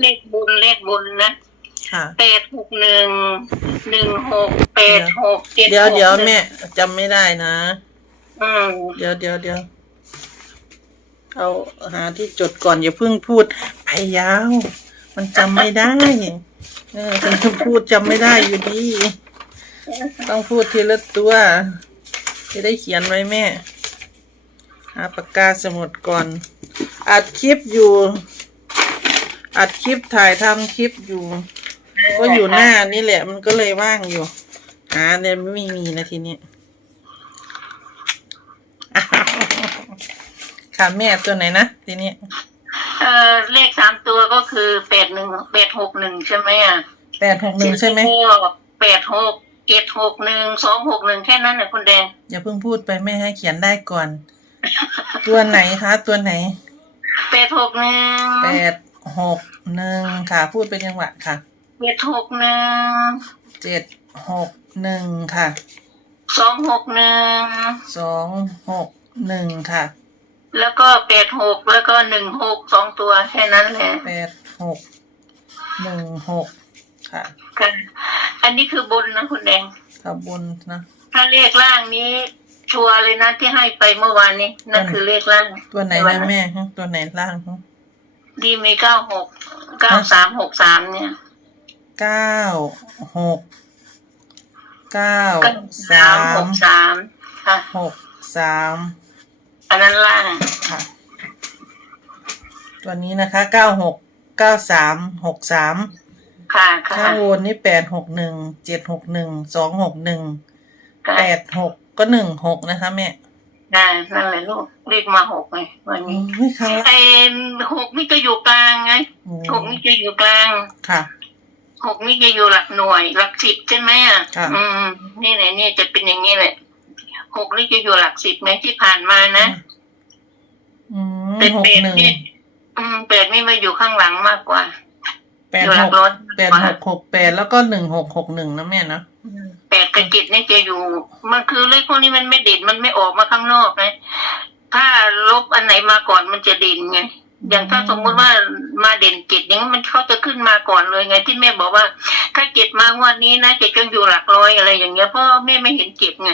เลขบุญเลขบุญนะค่ะแปดหกหนึ่งหนึ่งหกแปดหกเจ็ดเดี๋ยวหกเดี๋ยวแม่จำไม่ได้นะอืมเดี๋ยวเดี๋ยวเดี๋ยวเอาหาที่จดก่อนอย่าเพิ่งพูดไปยาว มันจำไม่ได้เออฉันจะพูดจำไม่ได้อยู่ดี ต้องพูดทีละตัว จะได้เขียนไว้แม่หาปากกาสมุดก่อนอัดคลิปอยู่ อัดคลิปถ่ายทำคลิปอยู่ ก็อยู่หน้านี่แหละ มันก็เลยว่างอยู่หาเนี่ยไม่มีนะทีนี้อ้าวค่ะแม่ตัวไหนนะทีนี้เออเลขสามตัวก็คือแปดหนึ่งแปดหกหนึ่งใช่ไหมอะแปดหกหนึ่งใช่ไหมแปดหกเจ็ดหกหนึ่งสองหกหนึ่งแค่นั้นน่ะคุณแดงอย่าเพิ่งพูดไปแม่ให้เขียนได้ก่อน ตัวไหนคะ ตัวไหนแปดหกหนึ่งแปด หกหนึ่งค่ะ พูดเป็นจังหวะค่ะแปดหกหนึ่งเจ็ดหกหนึ่งค่ะสองหกหนึ่งสองหกหนึ่งค่ะ แล้วก็แปดหกแล้วก็หนึ่งหกสองตัวแค่นั้นแหละแปดหกหนึ่งหกค่ะ ค่ะ อันนี้คือบนนะคุณแดงขบวนนะ ถ้าเลขล่างนี้ ชัวร์เลยนะที่ให้ไปเมื่อวานนี้นั่นคือเลขล่างตัวไหนนะแม่ฮะตัวไหนล่างฮะ ดีมีเก้าหกเก้าสามหกสามเนี่ยเก้าหกเก้าเก้าสาสามหมกสามค่ะหกสามอันนั้นล่างค่ะ ตัวนี้นะคะเก้าหกเก้าสามหกสามค่ะค่ะข้างบนนี่แปดหกหนึ่งเจ็ดหกหนึ่งสองหกหนึ่งค่ะแปดหกก็หนึ่งหกนะคะแม่ ได้นั่นแหละลูกเลขมาหกไงวันนี้เฮ้ยครั้งละไอ้หกนี่จะอยู่กลางไงโอ้หกนี่จะอยู่กลางค่ะ หกนี่จะอยู่หลักหน่วย หลักสิบใช่ไหมอะค่ะ อืม นี่แหละนี่จะเป็นอย่างนี้แหละหกนี่จะอยู่หลักสิบไงที่ผ่านมานะอืมเป็นหกเป็ดหนึ่งนี่อืมเป็ดนี่มาอยู่ข้างหลังมากกว่าแปดอยู่หหลักกรถแปดหกหกแปดแล้วก็หนึ่งหกหกหนึ่งนะแม่นะแป ดกับเจ็ดนี่จะอยู่ มันคือเลขพวกนี้มันไม่เด่นมันไม่ออกมาข้างนอกไงถ้าลบอันไหนมาก่อนมันจะเด่นไงอย่างถ้าสมมุติว่ามาเด่นเจ็ดอย่างนี้มันเขาจะขึ้นมาก่อนเลยไงที่แม่บอกว่า ถ้าเจ็ดมางวดนี้นะเจ็ดก็อยู่หลักร้อยอะไรอย่างเงี้ยเพราะแม่ไม่เห็นเจ็ดไง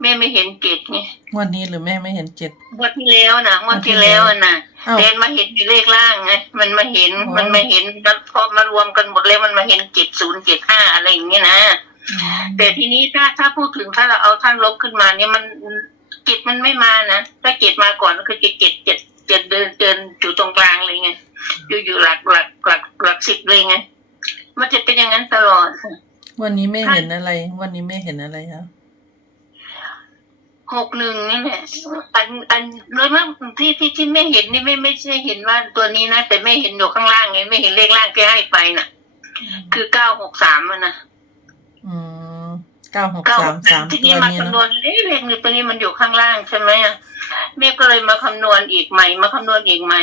แม่ไม่เห็นเจ็ดไงงวันนี้หรือแม่ไม่เห็นเจ็ดงวดที่แล้วนะงวดที่แล้วอะนะอ้าวแดนมาเห็นอยู่เลขล่างไงมันมาเห็นอ๋อมันมาเห็นแล้วพอมารวมกันหมดเลยมันมาเห็นเจ็ดศูนย์เจ็ดห้าอะไรอย่างเงี้ยนะอืม แต่ทีนี้ถ้าถ้าพูดถึงถ้าเราเอาท่านลบขึ้นมา เนี่ยมันเจ็ดมันไม่มานะถ้าเจ็ดมาก่อนก็คือเจ็ดเจ็ดเจ็ดเจ็ดเดินเดินอยู่ตรงกลางเลยไงอยู่อยู่หลักหลักหลักหลักสิบเลยไงมันจะเป็นอย่างนั้นตลอดวันนี้ไม่เห็นอะไร วันนี้ไม่เห็นอะไรครับหกหนึ่งนี่แหละอันอันโดยมากที่ที่ที่ไม่เห็นนี่ไม่ไม่ใช่เห็นว่าตัวนี้นะแต่ไม่เห็นอยู่ข้างล่างไงไม่เห็นเลขล่างที่ให้ไปน่ะ คือเก้าหกสามนะ อืมเก้าหกเก้าสาหมกสาสามมที่ตันี่วมานี้คำนนะวณเอ๊ะเลขนี้ตัวนี้มันอยู่ข้างล่างใช่ไหมอะแม่ก็เลยมาคำนวณอีกใหม่ มาคำนวณอีกใหม่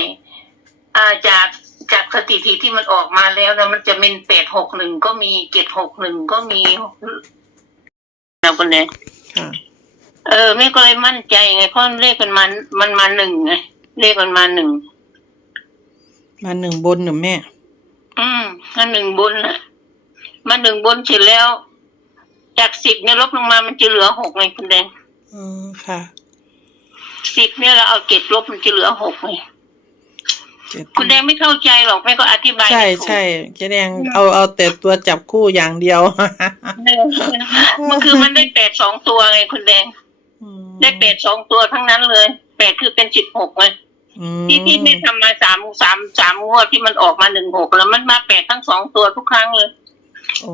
อ่าจากจากสถิติที่มันออกมาแล้วนะมันจะเป็นแปดหกหนึ่งก็มีเจ็ดหกหนึ่งก็มีนะคนเนี้ยค่ะ เออแม่ก็เลยมั่นใจไงเพราะเลขมันมามันมาหนึ่งไงเลขมันมาหนึ่งมาหนึ่งบนหนึ่งแม่ อืมมาหนึ่งบนน่ะมาหนึ่งบนเสร็จแล้ว จากสิบเนี่ยลบลงมามันจะเหลือหกไงคุณแดงอืมค่ะสิบเนี่ยเราเอาเจ็ดลบมันจะเหลือหกไงเจ็ดคุณแดงไม่เข้าใจหรอกแม่ก็อธิบายใช่ไม่ถูก ใช่เจ๊แดงเอาเอาแต่ตัวจับคู่อย่างเดียวเออมันคือมันได้แปดสองตัวไงคุณแดง อืมได้แปดสองตัวทั้งนั้นเลยแปดคือเป็นสิบหกไงอืมที่ที่แม่ทำมาสามสามสามงวดที่มันออกมาหนึ่งหกแล้วมันมาแปดทั้งสองตัวทุกครั้งเลยโอ้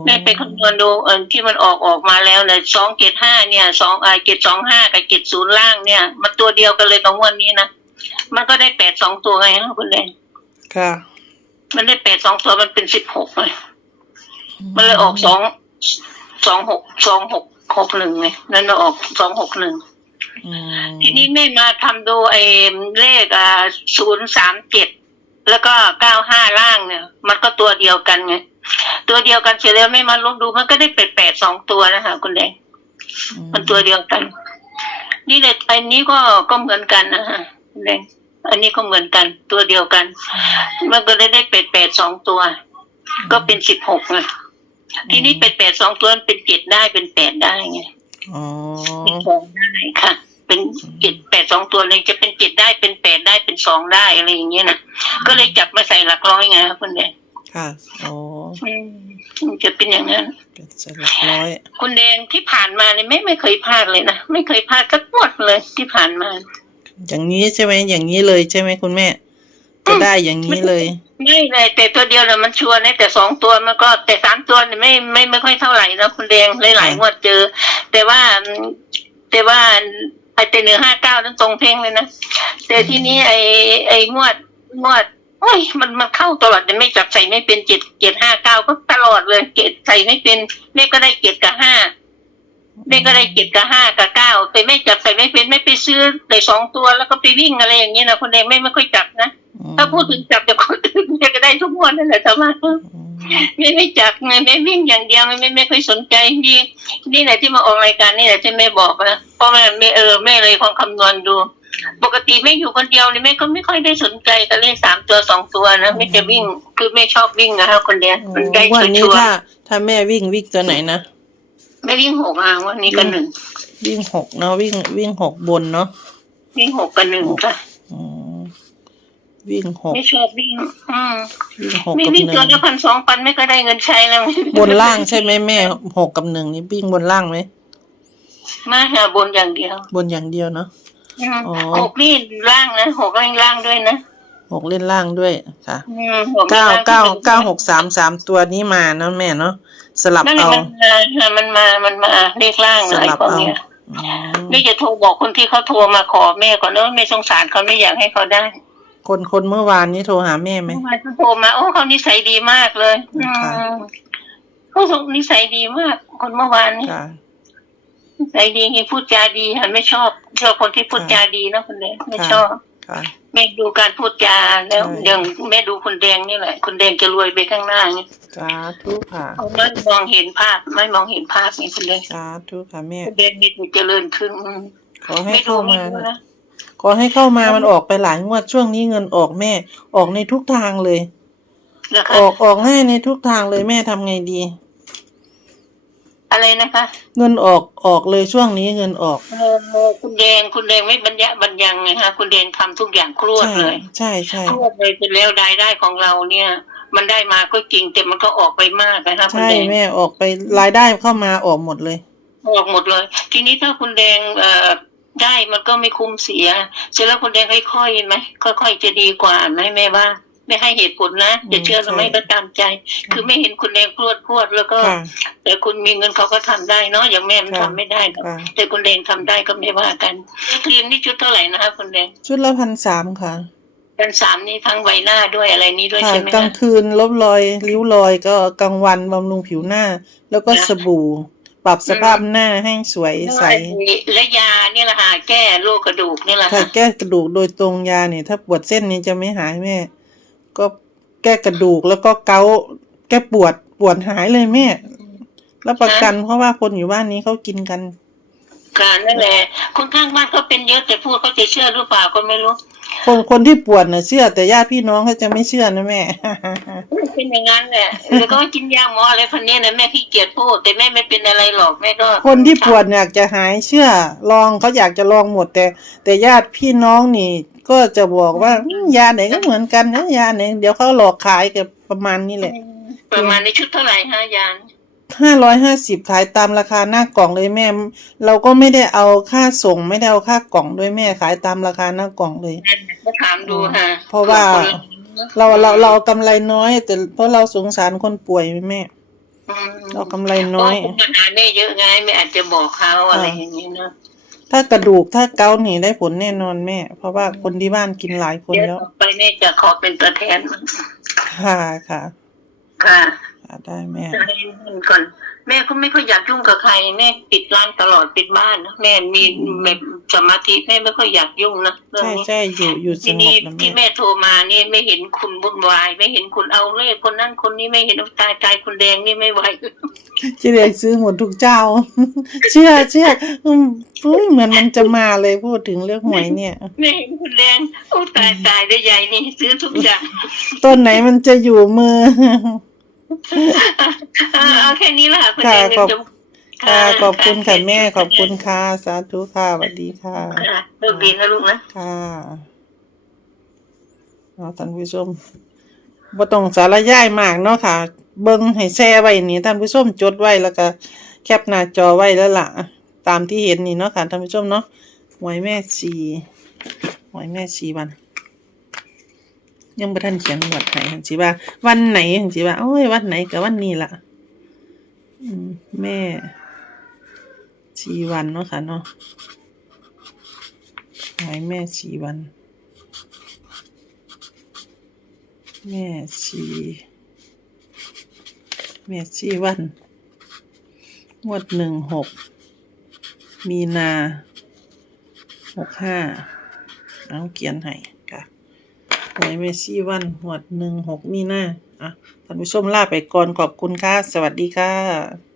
แม่ไปคำนวณดูเออที่มันออกออกมาแล้วเนี่ยสองเจ็ดห้าเนี่ยสองอ่าเจ็ดสองห้ากับเจ็ดศูนย์ล่างเนี่ย มันตัวเดียวกันเลยตรงวันนี้นะมันก็ได้แปดสองตัวไงนะคุณแดงค่ะ มันได้แปดสองตัวมันเป็นสิบหกเลยมันเลยออกสองสองหกสองหกหกหนึ่งไงนั่นมันออกสองหกหนึ่งอืมทีนี้แม่มาทำดูไอ้เลขอ่าศูนย์สามเจ็ดแล้วก็เก้าห้าล่างเนี่ย มันก็ตัวเดียวกันไง ตัวเดียวกันเสร็จแล้วไม่มาลบดูมันก็ได้แปดแปดสองตัวนะคะคุณแดงมันตัวเดียวกัน นี่เลยอันนี้ก็ก็เหมือนกันนะฮะคุณแดงอันนี้ก็เหมือนกัน ตัวเดียวกัน มันก็เลยได้เป็ดแปดสองตัว ก็เป็นสิบหกไงทีนี้เป็ดแปดสองตัวมันเป็นเจ็ดได้เป็นแปดได้ไงอ๋อเป็นสองได้ค่ะ เป็นเจ็ดแปดสองตัวเลยจะเป็นเจ็ดได้เป็นแปดได้เป็นสองได้อะไรอย่างเงี้ยนะก็เลยจับมาใส่หลักร้อยไงครับคุณแดงค่ะอ๋ออืมมัน จะเป็นอย่างนั้นสลักร้อย คุณแดงที่ผ่านมาเนี่ยไม่ไม่เคยพลาดเลยนะไม่เคยพลาดสักงวดเลยที่ผ่านมา อย่างนี้ใช่ไหมอย่างนี้เลยใช่ไหมคุณแม่จะได้อย่างนี้เลยไม่เลยแต่ตัวเดียวเนี่ยมันชัวร์นะแต่สองตัวมันก็แต่สามตัวเนี่ยไม่ไม่ไม่ค่อยเท่าไหร่นะคุณแดงหลายๆงวดเจอ แต่ว่าแต่ว่าไอแต่เหนือห้าเก้านั้นตรงเพ่งเลยนะแต่ที่นี้ไอไองวดงวด โอ้ยมันมันเข้าตลอดแต่ไม่จับใส่ไม่เป็นเจ็ดเจ็ดห้าเก้าก็ตลอดเลยเจ็ดใส่ไม่เป็นแม่ก็ได้เจ็ดกับห้าแม่ก็ได้เจ็ดกับห้ากับเก้าแต่ไม่จับใส่ไม่เป็นไม่ไปซื้อได้สองตัวแล้วก็ไปวิ่งอะไรอย่างเงี้ยนะคุณแดงไม่ไม่ค่อยจับนะถ้าพูดถึงจับจากคนอื่นเนี่ยก็ได้ทุกงวดนั่นแหละแต่ว่าอืมไม่ไม่จับไงไม่วิ่งอย่างเดียวไม่ไม่ไม่ค่อยสนใจนี่นี่แหละที่มาออกรายการนี่แหละที่แม่บอกนะเพราะแม่ไม่เออแม่เลยความคำนวณดู ปกติแม่อยู่คนเดียวนี่แม่ก็ไม่ค่อยได้สนใจกับเลขสามตัวสองตัวนะไม่จะวิ่งคือแม่ชอบวิ่งนะคะคนเดียวมันได้วันนี้ชัวถ้าร์ถ้าแม่วิ่งวิ่งตัวไหนนะๆไม่วิ่งหกอะวันนี้ก็หนึ่งวิ่งหกเนาะวิ่งวิ่งหกบนเนาะวิ่งหกกับหนึ่งค่ะอืมวิ่งหกไม่ชอบวิ่ง อืมวิ่งหกไม่กับวิ่งหตัวนึ่งละพันสองพันไม่ก็ได้เงินใช้แล้วบนล่างใช่ไหมแม่หกกับหนึ่งนี่วิ่งบนล่างไหมมาหาบนอย่างเดียว บนอย่างเดียวเนาะ อืมอ๋อ หกนี่ล่างนะหกล่างล่างด้วยนะหกเล่นล่างด้วยค่ะอืมหเก้าล่งเก้าที่ป็นเก้าหกสามสามตัวนี้มาเนาะแม่เนาะสลับนั่นแหละเอา มันมามันมามันมาเลขล่างสอะไรลับพวกเอาเนี้ยอืมนี่จะโทรบอกคนที่เขาโทรมาขอแม่ก่อนเนอะไม่สงสารเขาไม่อยากให้เขาได้คนคนเมื่อวานนี้โทรหาแม่ไหม เมื่อวานเขาโทรมาโอ้เขานิสัยดีมากเลย อืค่ะ มเขาส่งนิสัยดีมากคนเมื่อวานนี้ ค่ะ นิสัยดีไงพูดจาดีค่ะไม่ชอบชอบคนที่พูดจาดีนะคุณแดงไม่ชอบค่ะแม่ดูการพูดจาแล้วใช่อย่างแม่ดูคุณแดงนี่แหละ คุณแดงจะรวยไปข้างหน้าไงสาธุค่ะเขาไม่มองเห็นภาพไม่มองเห็นภาพไงคุณแดงสาธุค่ะแม่คุณแดงนี่เจริญขึ้นอืมขอให้ไม่ดูเข้าไม่มาดูนะขอให้เข้ามามันออกไปหลายงวดช่วงนี้เงินออกแม่ ออกในทุกทางเลยนะคะออกออกง่ายในทุกทางเลยแม่ทำไงดี อะไรนะคะเงินออกออกเลยช่วงนี้เงินออกเออคุณแดงคุณแดงไม่บรรยะบรรยังไงฮะคุณแดงทำทุกอย่างครวดใช่เลย ใช่ใช่ครวดเลยไปแล้วรายได้ของเราเนี่ย มันได้มาก็จริงแต่มันก็ออกไปมากนะคะคุณใช่แดงแม่ออกไปรายได้เข้ามาออกหมดเลย ออกหมดเลย ทีนี้ถ้าคุณแดงเอ่อได้มันก็ไม่คุ้มเสีย เสร็จแล้วคุณแดงค่อยๆไหมค่อยๆจะดีกว่าไหมแม่ว่า ไม่ให้เหตุผลนะจะเชื่อหรือไม่ก็ตามใจ คือไม่เห็นคุณแดงพรวดพรวดแล้วก็ค่ะแต่คุณมีเงินเขาก็ทำได้เนาะอย่างแม่มันค่ะทำไม่ได้หรอกค่ะแต่คุณแดงทำได้ก็ไม่ว่ากันครีมนี่ชุดเท่าไหร่นะคะคุณแดงชุดละพันสามค่ะเป็นสามนี่ทั้งใบหน้าด้วยอะไรนี้ด้วยค่ะใช่ไหมกลางคะคืนลบรอย ริ้วรอยก็กลางวันบำรุงผิวหน้า แล้วก็สบู่ปรับสภาพหน้าให้สวยใส และยาเนี่ยแหละค่ะแก้โรคกระดูกนี่แหละถ้าค่ะแก้กระดูกโดยตรงยาเนี่ย ถ้าปวดเส้นนี้จะไม่หายแม่ ก็แก้กระดูกแล้วก็เกาต์แก้ปวดปวดหายเลยแม่รับประกันเพราะว่าคนอยู่บ้านนี้เขากินกันการนั่นแหละคนข้างบ้านเขาเป็นเยอะแต่พูดเขาจะเชื่อหรือเปล่าก็ไม่รู้ คนคนที่ปวดน่ะเชื่อ แต่ญาติพี่น้องเขาจะไม่เชื่อนะแม่ เป็นอย่างนั้นแหละแล้วก็กินยาหมออะไรพันนี้นะแม่ขี้เกียจพูดแต่แม่ไม่เป็นอะไรหรอกแม่ก็คนที่ปวดอยากจะหายเชื่อลองเขาอยากจะลองหมดแต่ แต่ญาติพี่น้องนี่ ก็จะบอกว่าอืมยาไหนก็เหมือนกันนะยาไหนเดี๋ยวเขาหลอกขายกับประมาณนี้แหละประมาณในชุดเท่าไหร่ฮะยานห้าร้อยห้าสิบขายตามราคาหน้ากล่องเลยแม่ เราก็ไม่ได้เอาค่าส่งไม่ได้เอาค่ากล่องด้วยแม่ขายตามราคาหน้ากล่องเลยก็ถามดูฮะเพราะว่าเรา เราเราเอากำไรน้อย แต่เพราะเราสงสารคนป่วยแม่อืมเรากำไรน้อยเพราะปัญหาแม่เยอะไงไม่อาจจะบอกเขาอะไรอย่างนี้นะถ้ากระดูกถ้าเกาต์นี่ได้ผลแน่นอนแม่ เพราะว่าคนที่บ้านกินหลายคนเดี๋ยวแล้วต่อไปแม่จะขอเป็นตัวแทน ค่ะค่ะ ค่ะค่ะได้แม่จะให้นั่นก่อน แม่ก็ไม่ค่อยอยากยุ่งกับใครแม่ปิดร้านตลอดปิดบ้านนะแม่มีแบบสมาธิแม่ไม่ค่อยอยากยุ่งนะเรื่องใช่นี้ ใช่อยู่อยู่สทีงนี้บนะที่แม่แม่โทรมานี่ไม่เห็นคุณวุ่นวาย ไม่เห็นคุณเอาเลขคนนั้นคนนี้ไม่เห็นเอาตายตายคนแดงนี่ไม่ไหวเจเรียกซื้อหมดทุกเจ้า เชื่อเชื่ออืมอุ้ยเหมือนมันจะมาเลยพูดถึงเรื่องหวยเนี่ย ไม่เห็นคนแดงโอ้ตายตายได้ใหญ่นี่ซื้อทุกอย่าง ต้นไหนมันจะอยู่มือ เอาเอาแค่นี้ละคุณค่ะแดงขอบจบค่ะ ขอบคุณค่ะแม่ ขอบคุณค่ะ สาธุค่ะสวัสดีค่ะค่ะโชคดีนะลูกนะ ค่ะเอาท่านผู้ชมบ่ต้องสารย่ายมากเนาะค่ะ เบิ่งให้แช่ไว้นี่ท่านผู้ชมจดไว้แล้วก็ แคปหน้าจอไว้แล้วล่ะ ตามที่เห็นนี่เนาะค่ะท่านผู้ชมเนาะหวยแม่ชีหวยแม่ชีวัน ยังบ่ทันเขียนวัดไหนหันสิว่า วันไหนหันสิว่าโอ้ยวันไหนก็วันนี้ล่ะแม่ ชีวันเนาะค่ะเนาะหวยแม่ชีวัน แม่ชีแม่ชีวันงวดหนึ่งหกมีนาหกห้าเอาเขียนให้ วยแม่ชีวันหวดหนึ่งหกมีหน้าอะท่านผู้ชมลาไปก่อนขอบคุณค่ะ สวัสดีค่ะ